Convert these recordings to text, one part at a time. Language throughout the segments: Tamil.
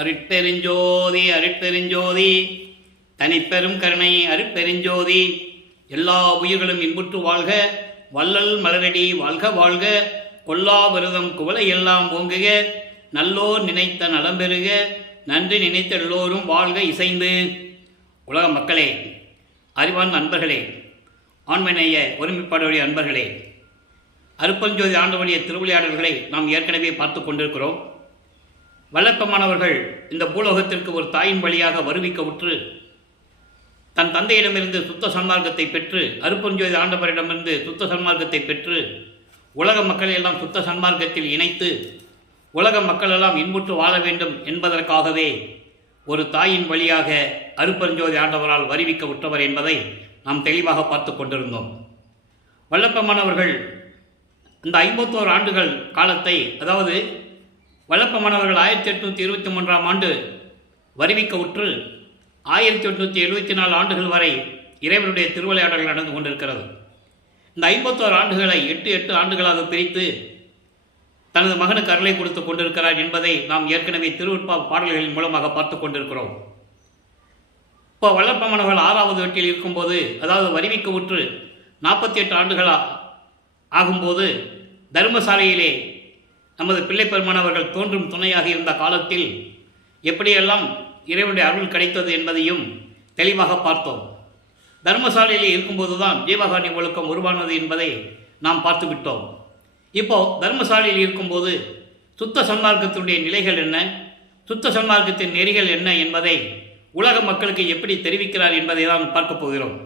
அருட்பெருஞ்சோதி அருட்பெருஞ்சோதி தனிப்பெரும் கருணை அருட்பெருஞ்சோதி. எல்லா உயிர்களும் இன்புற்று வாழ்க, வள்ளல் மலரடி வாழ்க வாழ்க, கொல்லா விரதம் குவளை எல்லாம் ஓங்குக, நல்லோர் நினைத்த நலம்பெறுக, நன்றி நினைத்த எல்லோரும் வாழ்க இசைந்து. உலக மக்களே, அறிவான் அன்பர்களே, ஆண்மனைய ஒருமைப்பாடுடைய அன்பர்களே, அருட்பெருஞ்சோதி ஆண்டவனுடைய திருவிளையாடல்களை நாம் ஏற்கனவே பார்த்து கொண்டிருக்கிறோம். வல்லப்பமானவர்கள் இந்த பூலோகத்திற்கு ஒரு தாயின் வழியாக வருவிக்க உற்று தன் தந்தையிடமிருந்து சுத்த சன்மார்க்கத்தை பெற்று, அருட்பெருஞ்சோதி ஆண்டவரிடமிருந்து சுத்த சன்மார்க்கத்தை பெற்று, உலக மக்களை எல்லாம் சுத்த சன்மார்க்கத்தில் இணைத்து உலக மக்களெல்லாம் இன்புற்று வாழ வேண்டும் என்பதற்காகவே ஒரு தாயின் வழியாக அருட்பெருஞ்சோதி ஆண்டவரால் வருவிக்க உற்றவர் என்பதை நாம் தெளிவாக பார்த்து கொண்டிருந்தோம். வல்லப்பமானவர்கள் இந்த 51 ஆண்டுகள் காலத்தை, அதாவது வல்லப்பமானவர்கள் 1823ஆம் ஆண்டு வருவிக்க உற்று 1874 ஆண்டுகள் வரை இறைவனுடைய திருவிளையாடல்கள் நடந்து கொண்டிருக்கிறது. இந்த 51 ஆண்டுகளை 8 ஆண்டுகளாக பிரித்து தனது மகனுக்கு அருளை கொடுத்து கொண்டிருக்கிறார் என்பதை நாம் ஏற்கனவே திருவுட்பா பாடல்களின் மூலமாக பார்த்து கொண்டிருக்கிறோம். இப்போ வல்லப்பமானவர்கள் 6வது வெட்டியில் இருக்கும்போது, அதாவது வருவிக்க உற்று 48 ஆண்டுகள் ஆகும்போது, தர்மசாலையிலே நமது பிள்ளை பெருமானவர்கள் தோன்றும் துணையாக இருந்த காலத்தில் எப்படியெல்லாம் இறைவனுடைய அருள் கிடைத்தது என்பதையும் தெளிவாக பார்த்தோம். தர்மசாலையிலே இருக்கும்போது தான் ஜீவகாருண்ய ஒழுக்கம் உருவானது என்பதை நாம் பார்த்து விட்டோம். இப்போ தர்மசாலையில் இருக்கும்போது சுத்த சன்மார்க்கத்தினுடைய நிலைகள் என்ன, சுத்த சன்மார்க்கத்தின் நெறிகள் என்ன என்பதை உலக மக்களுக்கு எப்படி தெரிவிக்கிறார் என்பதை தான் பார்க்க போகிறோம்.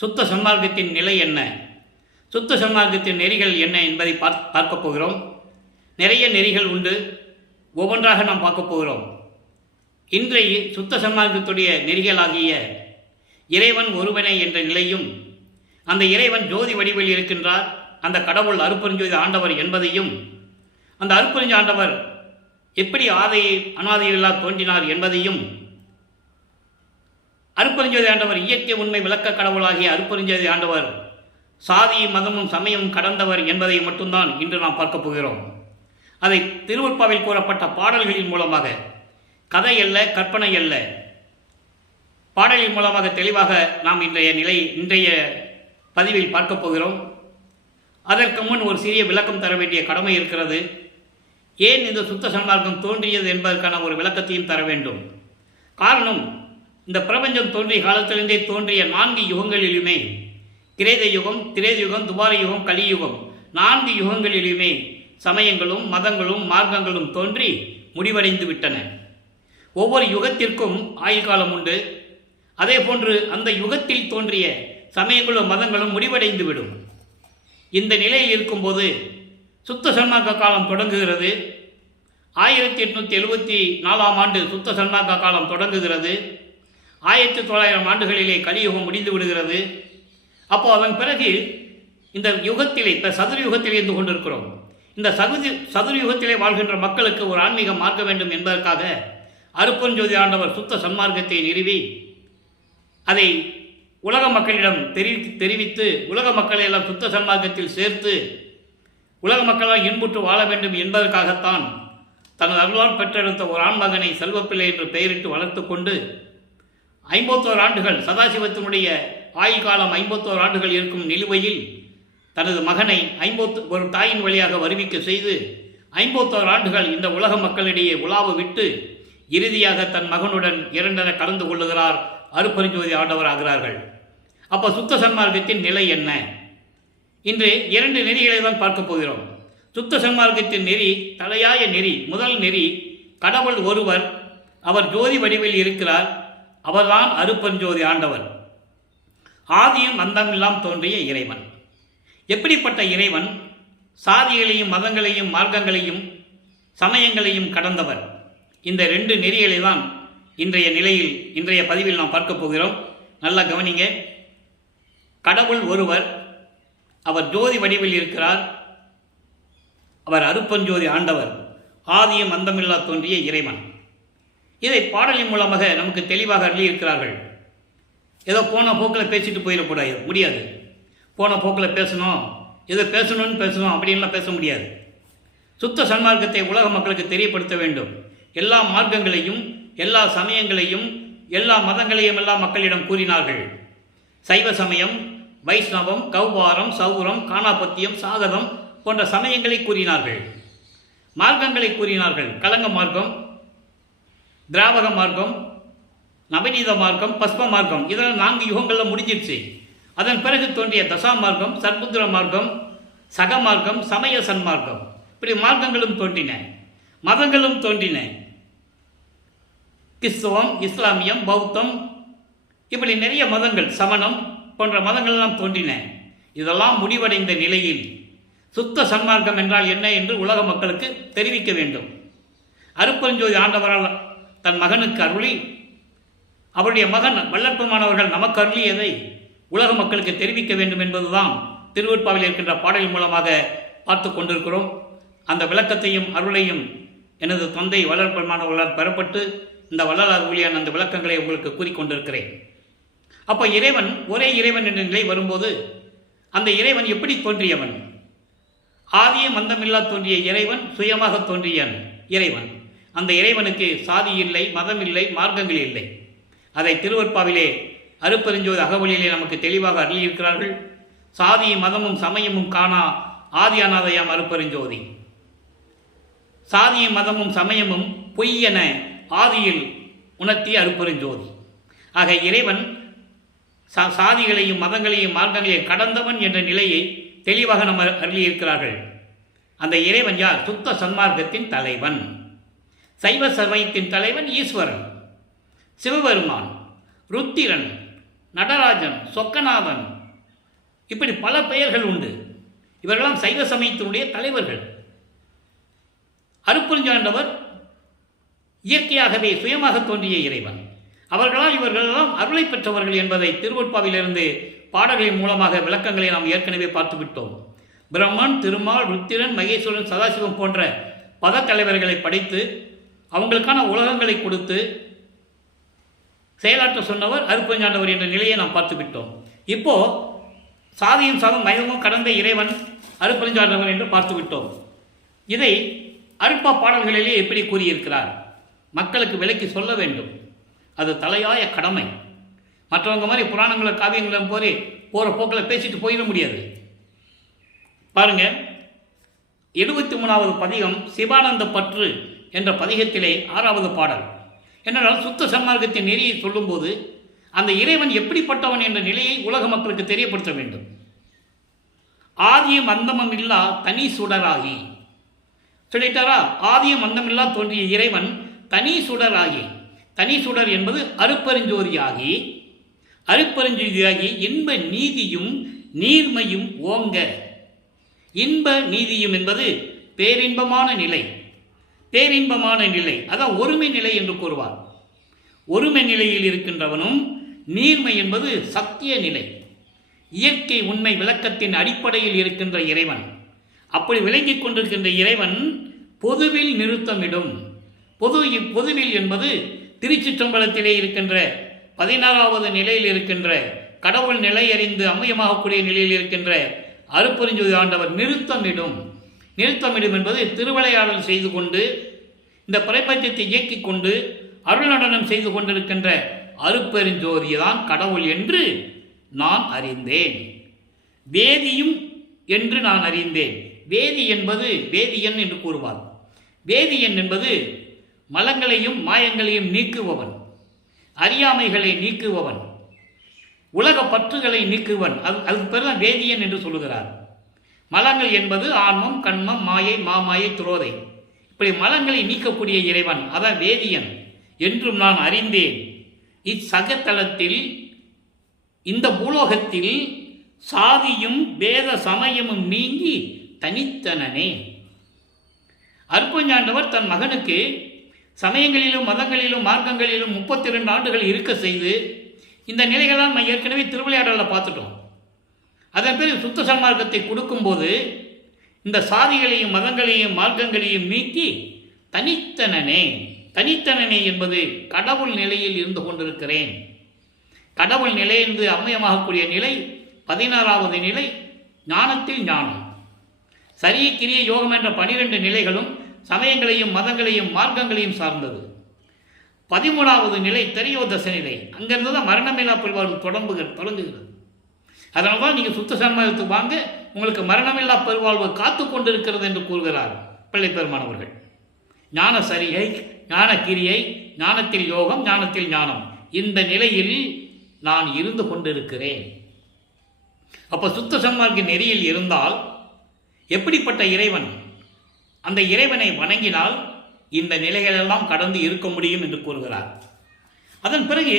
சுத்த சன்மார்க்கத்தின் நிலை என்ன, சுத்த சன்மார்க்கத்தின் நெறிகள் என்ன என்பதை பார்க்க போகிறோம். நிறைய நெறிகள் உண்டு, ஒவ்வொன்றாக நாம் பார்க்க போகிறோம். இன்றைய சுத்த சன்மார்க்கத்துடைய நெறிகளாகிய இறைவன் ஒருவனே என்ற நிலையும், அந்த இறைவன் ஜோதி வடிவில் இருக்கின்றார், அந்த கடவுள் அருட்பெருஞ்சோதி ஆண்டவர் என்பதையும், அந்த அருட்பெருஞ்சோதி ஆண்டவர் எப்படி அனாதையில்லா தோன்றினார் என்பதையும், அருட்பெருஞ்சோதி ஆண்டவர் இயற்கை உண்மை விளக்க கடவுளாகிய அருட்பெருஞ்சோதி ஆண்டவர் சாதி மதமும் சமயமும் கடந்தவர் என்பதை மட்டும்தான் இன்று நாம் பார்க்க போகிறோம். அதை திருவுட்பாவில் கூறப்பட்ட பாடல்களின் மூலமாக, கதை அல்ல, கற்பனை அல்ல, பாடலின் மூலமாக தெளிவாக நாம் இன்றைய பதிவில் பார்க்க போகிறோம். அதற்கு முன் ஒரு சிறிய விளக்கம் தர வேண்டிய கடமை இருக்கிறது. ஏன் இந்த சுத்த சன்மார்க்கம் தோன்றியது என்பதற்கான ஒரு விளக்கத்தையும் தர வேண்டும். காரணம், இந்த பிரபஞ்சம் தோன்றிய காலத்திலிருந்தே தோன்றிய 4 யுகங்களிலுமே, கிரேத யுகம், திரேத யுகம், துபார யுகம், கலியுகம், 4 யுகங்களிலுமே சமயங்களும் மதங்களும் மார்க்கங்களும் தோன்றி முடிவடைந்து விட்டன. ஒவ்வொரு யுகத்திற்கும் ஆயுள் காலம் உண்டு. அதே போன்று அந்த யுகத்தில் தோன்றிய சமயங்களும் மதங்களும் முடிவடைந்து விடும். இந்த நிலையில் இருக்கும்போது சுத்த சன்மார்க்க காலம் தொடங்குகிறது. 1874ஆம் ஆண்டு சுத்த சன்மார்க்க காலம் தொடங்குகிறது. 1900 ஆண்டுகளிலே கலியுகம் முடிந்து விடுகிறது. அப்போ அதன் பிறகு இந்த யுகத்திலே, இப்போ சதுர்யுகத்திலே இருந்து கொண்டிருக்கிறோம். இந்த சதுர்யுகத்திலே வாழ்கின்ற மக்களுக்கு ஒரு ஆன்மீகம் மார்க்க வேண்டும் என்பதற்காக அருட்பெருஞ்சோதி ஆண்டவர் சுத்த சன்மார்க்கத்தை நிறுவி அதை உலக மக்களிடம் தெரிவித்து உலக மக்களை எல்லாம் சுத்த சன்மார்க்கத்தில் சேர்த்து உலக மக்களால் இன்புற்று வாழ வேண்டும் என்பதற்காகத்தான் தனது அருளால் பெற்றெடுத்த ஒரு ஆண்மகனை செல்வப்பிள்ளை என்று பெயரிட்டு வளர்த்து கொண்டு 51 ஆண்டுகள், சதாசிவத்தினுடைய ஆயுள் காலம் 51 ஆண்டுகள் இருக்கும் நிலுவையில் தனது மகனை ஒரு தாயின் வழியாக வருவிக்க செய்து 51 ஆண்டுகள் இந்த உலக மக்களிடையே உலாவ விட்டு இறுதியாக தன் மகனுடன் இரண்டென கலந்து கொள்ளுகிறார், அருட்பெருஞ்சோதி ஆண்டவர் ஆகிறார்கள். அப்போ சுத்த சன்மார்க்கத்தின் நிலை என்ன? இன்று 2 நெறிகளை தான் பார்க்க போகிறோம். சுத்த சன்மார்க்கத்தின் நெறி, தலையாய நெறி, முதல் நெறி, கடவுள் ஒருவர், அவர் ஜோதி வடிவில் இருக்கிறார், அவர்தான் அருட்பெருஞ்சோதி ஆண்டவர், ஆதியும் அந்தமெல்லாம் தோன்றிய இறைவன். எப்படிப்பட்ட இறைவன்? சாதிகளையும் மதங்களையும் மார்க்கங்களையும் சமயங்களையும் கடந்தவர். இந்த 2 நெறிகளை தான் இன்றைய பதிவில் நாம் பார்க்க போகிறோம். நல்லா கவனிங்க. கடவுள் ஒருவர், அவர் ஜோதி வடிவில் இருக்கிறார், அவர் அருட்பெருஞ்சோதி ஆண்டவர், ஆதியும் அந்தமில்லா தோன்றிய இறைவன். இதை பாடலின் மூலமாக நமக்கு தெளிவாக அருளியிருக்கிறார்கள். ஏதோ போன போக்கில் பேசிட்டு போயிடக்கூடாது, முடியாது. போன போக்கில் பேசணும், ஏதோ பேசணும்னு பேசணும் அப்படின்லாம் பேச முடியாது. சுத்த சன்மார்க்கத்தை உலக மக்களுக்கு தெரியப்படுத்த வேண்டும். எல்லா மார்க்கங்களையும், எல்லா சமயங்களையும், எல்லா மதங்களையும் எல்லா மக்களிடம் கூறினார்கள். சைவ சமயம், வைஷ்ணவம், கௌவாரம், சௌரம், காணாபத்தியம், சாகதம் போன்ற சமயங்களை கூறினார்கள். மார்க்கங்களை கூறினார்கள். கலங்க மார்க்கம், திராவக மார்க்கம், நவநீத மார்க்கம், பஸ்ம மார்க்கம், இதெல்லாம் 4 யுகங்களில் முடிஞ்சிருச்சு. அதன் பிறகு தோன்றிய தசா மார்க்கம், சர்புத்திர மார்க்கம், சக மார்க்கம், சமய சன்மார்க்கம், இப்படி மார்க்கங்களும் தோன்றின, மதங்களும் தோன்றின. கிறிஸ்தவம், இஸ்லாமியம், பௌத்தம், இப்படி நிறைய மதங்கள், சமணம் போன்ற மதங்கள்லாம் தோன்றின. இதெல்லாம் முடிவடைந்த நிலையில் சுத்த சன்மார்க்கம் என்றால் என்ன என்று உலக மக்களுக்கு தெரிவிக்க வேண்டும். அருட்பெருஞ்சோதி ஆண்டவரால் தன் மகனுக்கு அருளி, அவருடைய மகன் வள்ளற்பெருமானவர்கள் நமக்கு அருளியதை உலக மக்களுக்கு தெரிவிக்க வேண்டும் என்பதுதான் திருவருட்பாவில் இருக்கின்ற பாடல் மூலமாக பார்த்து கொண்டிருக்கிறோம். அந்த விளக்கத்தையும் அருளையும் எனது தந்தை வள்ளற்பெருமானவர்களால் பெறப்பட்டு இந்த வள்ளலார் ஊழியான அந்த விளக்கங்களை உங்களுக்கு கூறிக்கொண்டிருக்கிறேன். அப்போ இறைவன் ஒரே இறைவன் என்ற நிலை வரும்போது அந்த இறைவன் எப்படி தோன்றியவன்? ஆதியும் அந்தமில்லா தோன்றிய இறைவன், சுயமாக தோன்றிய இறைவன். அந்த இறைவனுக்கு சாதி இல்லை, மதம் இல்லை, மார்க்கங்கள் இல்லை. அதை திருவருட்பாவிலே அருட்பெருஞ்சோதி அகவலியிலே நமக்கு தெளிவாக அருளியிருக்கிறார்கள். சாதியும் மதமும் சமயமும் காணா ஆதி அநாதையாம் அருட்பெருஞ்சோதி. சாதியும் மதமும் சமயமும் பொய்யென ஆதியில் உணர்த்திய அருட்பெருஞ்சோதி. ஆக இறைவன் சாதிகளையும் மதங்களையும் மார்க்கங்களையும் கடந்தவன் என்ற நிலையை தெளிவாக நம்ம அருளியிருக்கிறார்கள். அந்த இறைவன் யார்? சுத்த சன்மார்க்கத்தின் தலைவன், சைவ சமயத்தின் தலைவன் ஈஸ்வரன், சிவபெருமான், ருத்திரன், நடராஜன், சொக்கநாதன், இப்படி பல பெயர்கள் உண்டு. இவர்களெல்லாம் சைவ சமயத்தினுடைய தலைவர்கள். அருட்பெருஞ்சாண்டவர் இயற்கையாகவே சுயமாக தோன்றிய இறைவன். அவர்களால் இவர்களெல்லாம் அருளை பெற்றவர்கள் என்பதை திருவருட்பாவிலிருந்து பாடல்களின் மூலமாக விளக்கங்களை நாம் ஏற்கனவே பார்த்துவிட்டோம். பிரம்மன், திருமால், ருத்திரன், மகேஸ்வரன், சதாசிவம் போன்ற பதத்தலைவர்களை படைத்து அவங்களுக்கான உலகங்களை கொடுத்து செயலாற்ற சொன்னவர் அருட்பெருஞ்சாண்டவர் என்ற நிலையை நாம் பார்த்துவிட்டோம். இப்போ சாதியும் சாதம் மயமும் கடந்த இறைவன் அருட்பெருஞ்சாண்டவர் என்று பார்த்துவிட்டோம். இதை அருட்பா பாடல்களிலே எப்படி கூறியிருக்கிறார்? மக்களுக்கு விளக்கி சொல்ல வேண்டும். அது தலையாய கடமை. மற்றவங்க மாதிரி புராணங்களை காவியங்களை போகிற போக்கில் பேசிட்டு போயிட முடியாது. பாருங்க, 73வது பதிகம் சிவானந்த பற்று என்ற பதிகத்திலே 6வது பாடல். என்னென்றால் சுத்த சன்மார்க்கத்தின் நெறியை சொல்லும்போது அந்த இறைவன் எப்படிப்பட்டவன் என்ற நிலையை உலக மக்களுக்கு தெரியப்படுத்த வேண்டும். ஆதியும் அந்தமும் இல்லா தனி சுடராகி சொல்லிட்டாரா? ஆதியும் அந்தமில்லா தோன்றிய இறைவன் தனி சுடராகி, தனி சுடர் என்பது அருட்பெருஞ்சோதியாகி, அருட்பெருஞ்சோதியாகி இன்ப நீதியும் நீர்மையும் ஓங்க. இன்ப நீதியும் என்பது பேரின்பமான நிலை, பேரின்பமான நிலை, அதான் ஒருமை நிலை என்று கூறுவார். ஒருமை நிலையில் இருக்கின்றவனும் நீர்மை என்பது சத்திய நிலை, இயற்கை உண்மை விளக்கத்தின் அடிப்படையில் இருக்கின்ற இறைவன். அப்படி விளங்கிக் கொண்டிருக்கின்ற இறைவன் பொதுவில் நிறுத்தமிடும். பொதுவில் என்பது திருச்சிற்றம்பலத்திலே இருக்கின்ற 16வது நிலையில் இருக்கின்ற கடவுள் நிலை அறிந்து அம்மையமாகக்கூடிய நிலையில் இருக்கின்ற அருட்பெருஞ்சோதி ஆண்டவர் நிறுத்தமிடும். நிறுத்தமிடும் என்பது திருவிளையாடல் செய்து கொண்டு இந்த பிரபஞ்சத்தை இயக்கிக் கொண்டு அருள் நடனம் செய்து கொண்டிருக்கின்ற அருட்பெருஞ்சோதிதான் கடவுள் என்று நான் அறிந்தேன். வேதியும் என்று நான் அறிந்தேன். வேதி என்பது வேதியன் என்று கூறுவார். வேதியன் என்பது மலங்களையும் மாயங்களையும் நீக்குபவன், அறியாமைகளை நீக்குபவன், உலக பற்றுகளை நீக்குவன். அதுக்கு பேர் தான் வேதியன் என்று சொல்லுகிறார். மலங்கள் என்பது ஆன்மம், கண்மம், மாயை, மாமாயை, துரோதை, இப்படி மலங்களை நீக்கக்கூடிய இறைவன், அதான் வேதியன் என்றும் நான் அறிந்தேன். இச்சகத்தலத்தில் இந்த பூலோகத்தில் சாதியும் வேத சமயமும் நீங்கி தனித்தனனே. அருட்பெருஞ்சாண்டவர் தன் மகனுக்கு சமயங்களிலும் மதங்களிலும் மார்க்கங்களிலும் 32 ஆண்டுகள் இருக்க செய்து இந்த நிலைகளால் நம்ம ஏற்கனவே திருவிளையாடலில் பார்த்துட்டோம். அதன் பேர் சுத்த சன்மார்க்கத்தை கொடுக்கும்போது இந்த சாதிகளையும் மதங்களையும் மார்க்கங்களையும் நீக்கி தனித்தனனே. தனித்தனனே என்பது கடவுள் நிலையில் இருந்து கொண்டிருக்கிறேன். கடவுள் நிலை என்று அம்மையமாகக்கூடிய நிலை 16வது நிலை ஞானத்தில் ஞானம். சரிய கிரிய யோகம் என்ற 12 நிலைகளும் சமயங்களையும் மதங்களையும் மார்க்கங்களையும் சார்ந்தது. 13வது நிலை திரையோதச நிலை. அங்கிருந்து தான் மரணமில்லா பெருவாழ்வு தொடங்குகிறது. அதனால தான் நீங்கள் சுத்த சன்மார்க்கத்துக்கு வாங்க, உங்களுக்கு மரணமில்லா பெருவாழ்வு காத்து கொண்டிருக்கிறது என்று கூறுகிறார் பிள்ளை பெருமானவர்கள். ஞான சரியை, ஞான கிரியை, ஞானத்தில் யோகம், ஞானத்தில் ஞானம், இந்த நிலையில் நான் இருந்து கொண்டிருக்கிறேன். அப்போ சுத்த சன்மார்க்க நெறியில் இருந்தால் எப்படிப்பட்ட இறைவன், அந்த இறைவனை வணங்கினால் இந்த நிலைகளெல்லாம் கடந்து இருக்க முடியும் என்று கூறுகிறார். அதன் பிறகு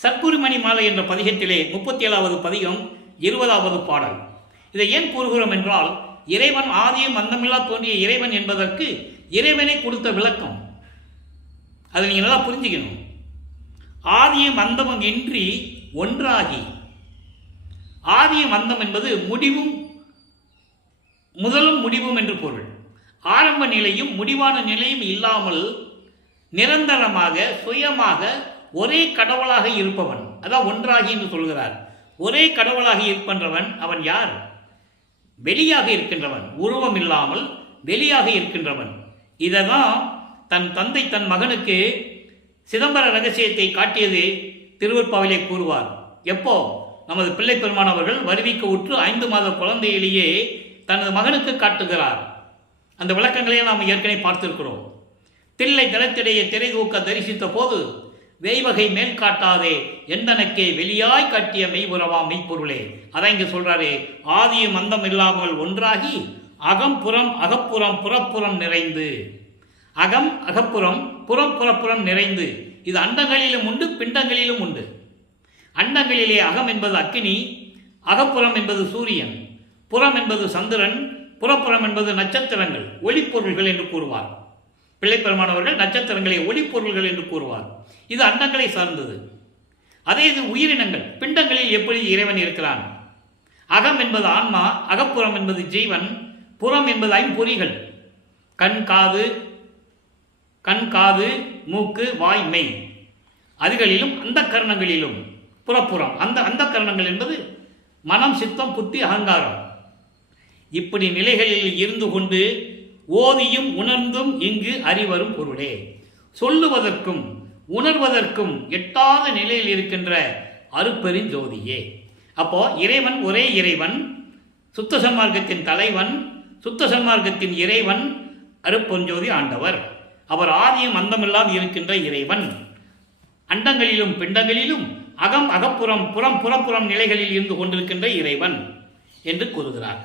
சத்குருமணி மாலை என்ற பதிகத்திலே 37வது பதிகம் 20வது பாடல். இதை ஏன் கூறுகிறோம் என்றால், இறைவன் ஆதியும் அந்தமில்லா தோன்றிய இறைவன் என்பதற்கு இறைவனை கொடுத்த விளக்கம். அதை நீங்கள் நல்லா புரிஞ்சுக்கணும். ஆதியும் அந்தமும் இன்றி ஒன்றாகி, ஆதியும் அந்தம் என்பது முடிவும் முதலும் முடிவும் என்று பொருள். ஆரம்ப நிலையும் முடிவான நிலையும் இல்லாமல் நிரந்தரமாக சுயமாக ஒரே கடவுளாக இருப்பவன், அதான் ஒன்றாகி என்று சொல்கிறார். ஒரே கடவுளாக இருக்கின்றவன் அவன் யார்? வெளியாக இருக்கின்றவன், உருவம் இல்லாமல் வெளியாக இருக்கின்றவன். இதை தான் தன் தந்தை தன் மகனுக்கு சிதம்பர ரகசியத்தை காட்டியது திருவருட்பாவிலே கூறுவார். எப்போ நமது பிள்ளை பெருமான் அவர்கள் வருவிக்க உற்று 5 மாத குழந்தையிலேயே தனது மகனுக்கு காட்டுகிறார். அந்த விளக்கங்களையே நாம் ஏற்கனவே பார்த்திருக்கிறோம். தில்லை தளத்திடையே திரை தூக்க தரிசித்த போது வேய்வகை மேல் காட்டாதே எந்தனக்கே வெளியாய் காட்டிய மெய்புறவாம் மெய்ப்பொருளே. அதான் இங்கே சொல்றாரு, ஆதியும் அந்தம் இல்லாமல் ஒன்றாகி அகம்புறம் அகப்புறம் புறப்புறம் நிறைந்து. அகம் அகப்புறம், புறம் புறப்புறம் நிறைந்து. இது அண்டங்களிலும் உண்டு, பிண்டங்களிலும் உண்டு. அண்டங்களிலே அகம் என்பது அக்கினி, அகப்புறம் என்பது சூரியன், புறம் என்பது சந்திரன், புறப்புறம் என்பது நட்சத்திரங்கள், ஒளிப்பொருள்கள் என்று கூறுவார். பிள்ளை பெருமானவர்கள் நட்சத்திரங்களை ஒளிப்பொருள்கள் என்று கூறுவார். இது அண்டங்களை சார்ந்தது. அதே இது உயிரினங்கள், பிண்டங்களில் எப்படி இறைவன் இருக்கிறான்? அகம் என்பது ஆன்மா, அகப்புறம் என்பது ஜீவன், புறம் என்பது ஐம்பொறிகள், கண் காது மூக்கு வாய் மெய். அதுகளிலும் அந்த கரணங்களிலும் புறப்புறம். அந்த கரணங்கள் என்பது மனம், சித்தம், புத்தி, அகங்காரம். இப்படி நிலைகளில் இருந்து கொண்டு ஓதியும் உணர்ந்தும் இங்கு அறிவரும் பொருளே. சொல்லுவதற்கும் உணர்வதற்கும் எட்டாத நிலையில் இருக்கின்ற அருப்பெருஞ்சோதியே. அப்போ இறைவன் ஒரே இறைவன், சுத்த சன்மார்க்கத்தின் தலைவன், சுத்த சன்மார்க்கத்தின் இறைவன் அருப்பெருஞ்சோதி ஆண்டவர். அவர் ஆதியும் அந்தமில்லாம் இருக்கின்ற இறைவன். அண்டங்களிலும் பிண்டங்களிலும் அகம் அகப்புறம் புறம் புறப்புறம் நிலைகளில் இருந்து கொண்டிருக்கின்ற இறைவன் என்று கூறுகிறார்.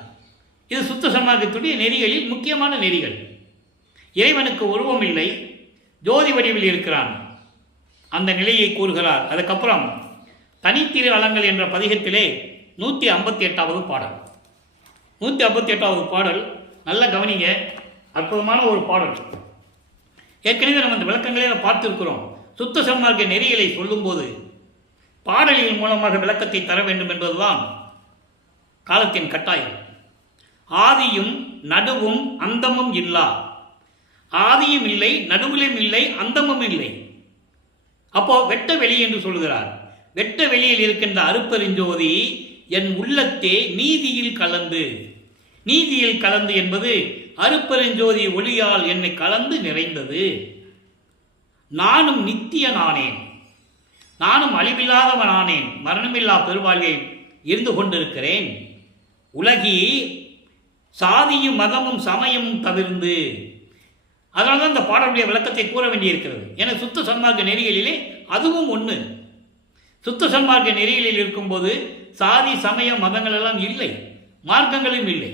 இது சுத்த சன்மார்க்கத்துடைய நெறிகளில் முக்கியமான நெறிகள். இறைவனுக்கு உருவம் இல்லை, ஜோதி வடிவில் இருக்கிறான், அந்த நிலையை கூறுகிறார். அதுக்கப்புறம் தனித்திரு அலங்கள் என்ற பதிகத்திலே 158வது பாடல். 158வது பாடல் நல்ல கவனிங்க, அற்புதமான ஒரு பாடல். ஏற்கனவே நம்ம இந்த விளக்கங்களே பார்த்திருக்கிறோம். சுத்த சன்மார்க்க நெறிகளை சொல்லும்போது பாடலின் மூலமாக விளக்கத்தை தர வேண்டும் என்பதுதான் காலத்தின் கட்டாயம். ஆதியும் நடுவும் அந்தமும் இல்லா. ஆதியும் இல்லை, நடுவிலும் இல்லை, அந்தமும் இல்லை. அப்போ வெட்ட வெளி என்று சொல்கிறார். வெட்ட வெளியில் இருக்கின்ற அருப்பெருஞ்சோதி என் உள்ளத்தே நீதியில் கலந்து. நீதியில் கலந்து என்பது அருப்பெருஞ்சோதி ஒளியால் என்னை கலந்து நிறைந்தது. நானும் நித்தியனானேன், நானும் அழிவில்லாதவனானேன், மரணமில்லா பெருவாழ்வில் இருந்து கொண்டிருக்கிறேன். உலகி சாதியும் மதமும் சமயமும் தவிர்ந்து. அதனால தான் இந்த பாடலுடைய விளக்கத்தை கூற வேண்டியிருக்கிறது. என சுத்த சன்மார்க்க நெறிகளிலே அதுவும் ஒன்று. சுத்த சன்மார்க்க நெறிகளில் இருக்கும்போது சாதி சமய மதங்கள் எல்லாம் இல்லை, மார்க்கங்களும் இல்லை.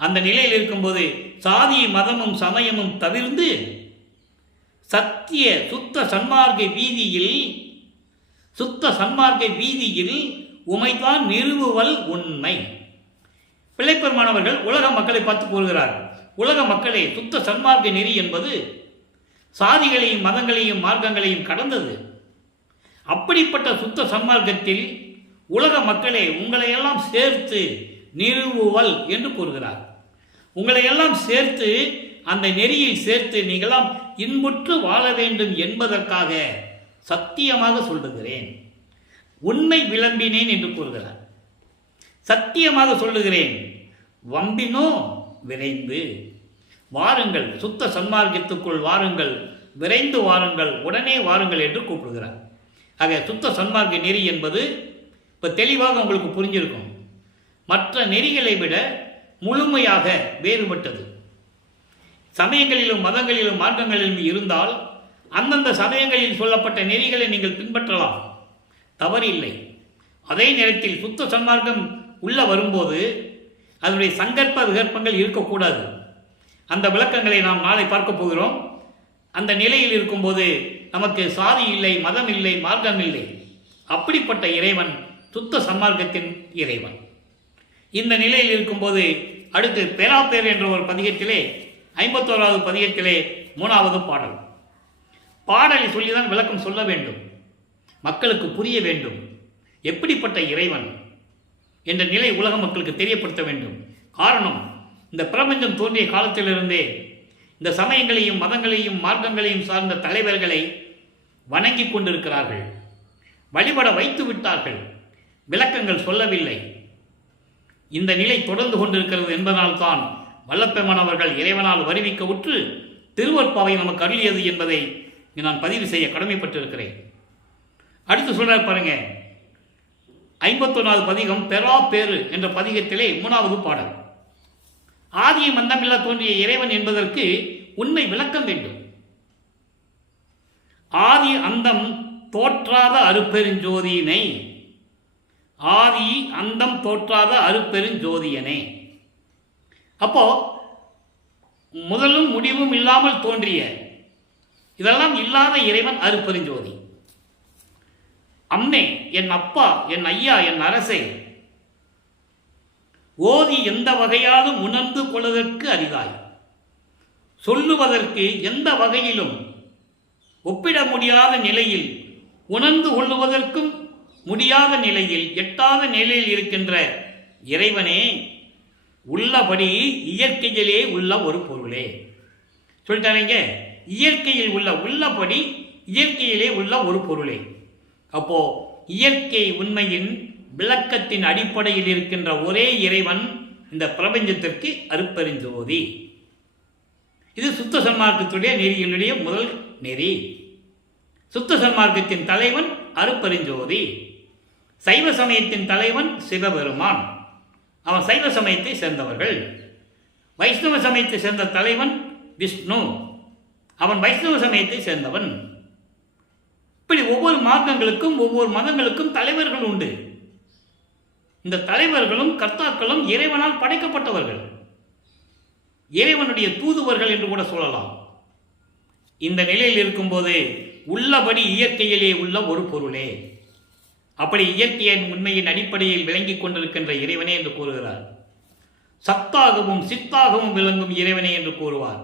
அந்த நிலையில் இருக்கும்போது சாதி மதமும் சமயமும் தவிர்ந்து சத்திய சுத்த சன்மார்க்க வீதியில் உமைதான் நிறுவுவல் உண்மை. பிள்ளைப்பெருமானவர்கள் உலக மக்களை பார்த்து கூறுகிறார், உலக மக்களே, சுத்த சன்மார்க்க நெறி என்பது சாதிகளையும் மதங்களையும் மார்க்கங்களையும் கடந்தது. அப்படிப்பட்ட சுத்த சன்மார்க்கத்தில் உலக மக்களே உங்களையெல்லாம் சேர்த்து நிறுவுவல் என்று கூறுகிறார். உங்களையெல்லாம் சேர்த்து அந்த நெறியில் சேர்த்து நீங்களாம் இன்புற்று வாழ வேண்டும் என்பதற்காக சத்தியமாக சொல்லுகிறேன், உண்மை விளம்பினேன் என்று கூறுகிறார். சத்தியமாக சொல்லுகிறேன், வம்பினோ விரைந்து. வாருங்கள், சுத்த சன்மார்க்கத்துக்குள் வாருங்கள், விரைந்து வாருங்கள், உடனே வாருங்கள் என்று கூப்பிடுகிறார். ஆக சுத்த சன்மார்க்க நெறி என்பது இப்போ தெளிவாக உங்களுக்கு புரிஞ்சிருக்கும். மற்ற நெறிகளை விட முழுமையாக வேறுபட்டது. சமயங்களிலும் மதங்களிலும் மார்க்கங்களிலும் இருந்தால் அந்தந்த சமயங்களில் சொல்லப்பட்ட நெறிகளை நீங்கள் பின்பற்றலாம், தவறு இல்லை. அதே நேரத்தில் சுத்த சன்மார்க்கம் உள்ள வரும்போது அதனுடைய சங்கற்ப விகற்பங்கள் இருக்கக்கூடாது. அந்த விளக்கங்களை நாம் நாளை பார்க்க போகிறோம். அந்த நிலையில் இருக்கும்போது நமக்கு சாதி இல்லை, மதம் இல்லை, மார்க்கம் இல்லை. அப்படிப்பட்ட இறைவன் சுத்த சன்மார்க்கத்தின் இறைவன். இந்த நிலையில் இருக்கும்போது அடுத்து பேராப்பேர் என்ற ஒரு பதிகத்திலே 51வது பதிகத்திலே 3வது பாடல். பாடலை சொல்லிதான் விளக்கம் சொல்ல வேண்டும், மக்களுக்கு புரிய வேண்டும். எப்படிப்பட்ட இறைவன் என்ற நிலை உலக மக்களுக்கு தெரியப்படுத்த வேண்டும். காரணம், இந்த பிரபஞ்சம் தோன்றிய காலத்திலிருந்தே இந்த சமயங்களையும் மதங்களையும் மார்க்கங்களையும் சார்ந்த தலைவர்களை வணங்கி கொண்டிருக்கிறார்கள், வழிபட வைத்து விட்டார்கள், விளக்கங்கள் சொல்லவில்லை. இந்த நிலை தொடர்ந்து கொண்டிருக்கிறது என்பதனால்தான் வல்லப்பெருமான் அவர்கள் இறைவனால் வருவிக்க உற்று திருவற்பாவை நமக்கு அருளியது என்பதை நான் பதிவு செய்ய கடமைப்பட்டிருக்கிறேன். அடுத்து சொல்றார் பாருங்க, 51வது பதிகம் பெறா பேரு என்ற பதிகத்திலே 3வது பாடல். ஆதியும் அந்தமில்லா தோன்றிய இறைவன் என்பதற்கு உண்மை விளக்கம் வேண்டும். ஆதி அந்தம் தோற்றாத அருப்பெருஞ்சோதியினை, ஆதி அந்தம் தோற்றாத அருப்பெருஞ்சோதியனே. அப்போ முதலும் முடிவும் இல்லாமல் தோன்றிய, இதெல்லாம் இல்லாத இறைவன் அருப்பெருஞ்சோதி. அம்மே, என் அப்பா, என் ஐயா, என் அரசே, ஓதி எந்த வகையாலும் உணர்ந்து கொள்வதற்கு அரிதாய், சொல்லுவதற்கு எந்த வகையிலும் ஒப்பிட முடியாத நிலையில், உணர்ந்து கொள்ளுவதற்கும் முடியாத நிலையில், எட்டாத நிலையில் இருக்கின்ற இறைவனே, உள்ளபடி இயற்கையிலே உள்ள ஒரு பொருளே. சொல்லிட்டாங்க, இயற்கையில் உள்ள, உள்ளபடி இயற்கையிலே உள்ள ஒரு பொருளே. அப்போ இயற்கை உண்மையின் விளக்கத்தின் அடிப்படையில் இருக்கின்ற ஒரே இறைவன் இந்த பிரபஞ்சத்திற்கு அருப்பெருஞ்சோதி. இது சுத்த சன்மார்க்கத்துடைய நெறியினுடைய முதல் நெறி. சுத்த சன்மார்க்கத்தின் தலைவன் அருப்பெருஞ்சோதி. சைவ சமயத்தின் தலைவன் சிவபெருமான், அவன் சைவ சமயத்தை சேர்ந்தவர்கள். வைஷ்ணவ சமயத்தை சேர்ந்த தலைவன் விஷ்ணு, அவன் வைஷ்ணவ சமயத்தை சேர்ந்தவன். இப்படி ஒவ்வொரு மார்க்கங்களுக்கும் ஒவ்வொரு மதங்களுக்கும் தலைவர்கள் உண்டு. இந்த தலைவர்களும் கர்த்தாக்களும் இறைவனால் படைக்கப்பட்டவர்கள், இறைவனுடைய தூதுவர்கள் என்று கூட சொல்லலாம். இந்த நிலையில் இருக்கும்போது உள்ளபடி இயற்கையிலே உள்ள ஒரு பொருளே, அப்படி இயற்கையின் உண்மையின் அடிப்படையில் விளங்கிக் கொண்டிருக்கின்ற இறைவனே என்று கூறுகிறார். சத்தாகவும் சித்தாகவும் விளங்கும் இறைவனே என்று கூறுவார்.